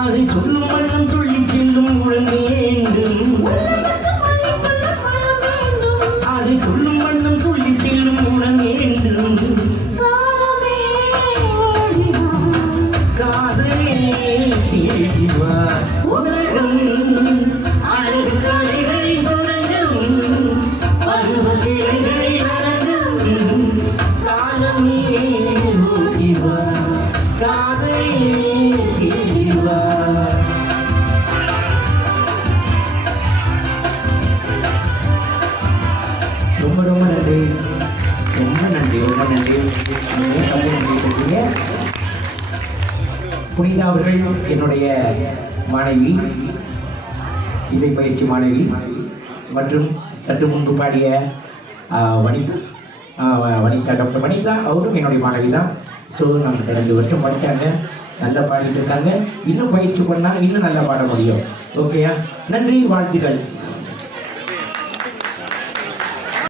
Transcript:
அதை சொல்லும் வண்ணம் துள்ளி செல்லும் உடன் வேண்டும். அதை சொல்லும் வண்ணம் துள்ளி செல்லும் உடன் வேண்டும். காதலே தேடிவா உலகம் அழகு கலைகளை சுரங்கும் பருவ சிலைகளை அழகும் காலமே ஓடிவா காதலே தேடிவா. ரொம்ப ரொம்ப நன்றி, ரொம்ப நன்றி, ரொம்ப நன்றி. நன்றி. புனிதா அவர்கள் என்னுடைய மாணவி, இசை பயிற்சி மாணவி மற்றும் சற்று முன்பு பாடிய வனிதா, டாக்டர் வனிதா அவரும் என்னுடைய மாணவி தான். ஸோ நம்ம 2 வருஷம் படித்தாங்க, நல்லா பாடிட்டு இருக்காங்க. இன்னும் பயிற்சி பண்ணால் இன்னும் நல்லா பாட முடியும். ஓகேயா? நன்றி, வாழ்த்துக்கள்.